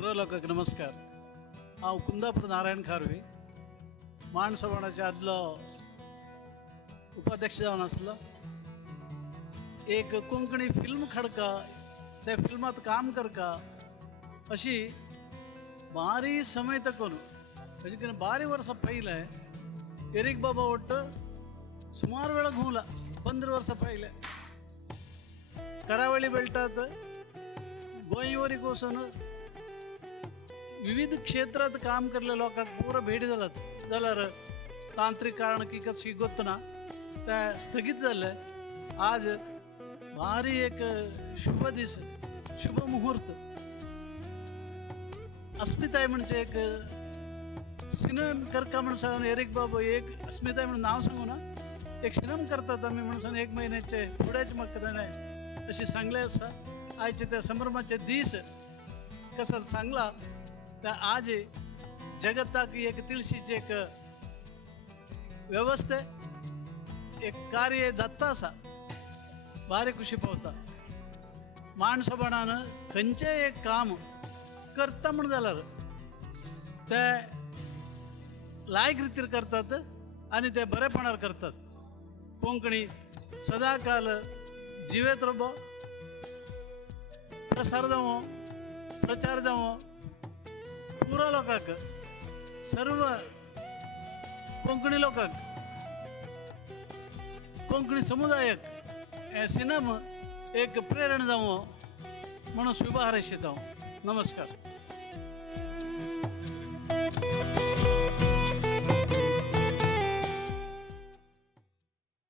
लोकांक नमस्कार. हांव कुंदापूर नारायण खारवी माणसवणाच्या आदलो उपाध्यक्ष जावन आसलो. एक कोंकणी फिल्म खडका त्या फिल्मात काम करका अशी बारी समय तकून म्हणजे बारी वर्सां पयले एरिक बाबा ಒಟ್ಟು ಸುಮಾರು वेळ घुमला 15 वर्सां पयले करावळी बेल्टात गोंयवरीक वचून विविध क्षेत्रात काम केल्ल्या लोकांक पुरो भेट जालात. जाल्यार तांत्रीक कारण की कशी गोतना ते स्थगीत जाल्ले. आज भारी एक शुभ दीस, शुभ मुहूर्त. अस्मिताय म्हणजे एक सिनेमा करता म्हणून सांगून एरिक बाबा एक अस्मिताय म्हणून नाव सांगू ना, एक सिनेमा करतात आम्ही म्हणून सांगून 1 महिन्याचे फुडेच म्हाका ताणें अशी सांगले आसा. आयचे त्या संभ्रमाचे दीस कसं सांगला त्या आज जगताक एक तिळशीचे एक व्यवस्थे एक कार्य जाता आसा. भारी खुशी पावता. माणसपणान खंयचें एक काम करता म्हण जाल्यार ते लायक रितीर करतात आनी ते बरेपणार करतात. कोंकणी सदा काल जिवेत रबो, प्रसार जावो, प्रचार जावो, पुरा लोकांक सर्व कोंकणी लोकांक कोंकणी समुदायाक हे सिनेमा एक प्रेरणा जावो म्हणून शुभ हारयशीत हांव. नमस्कार.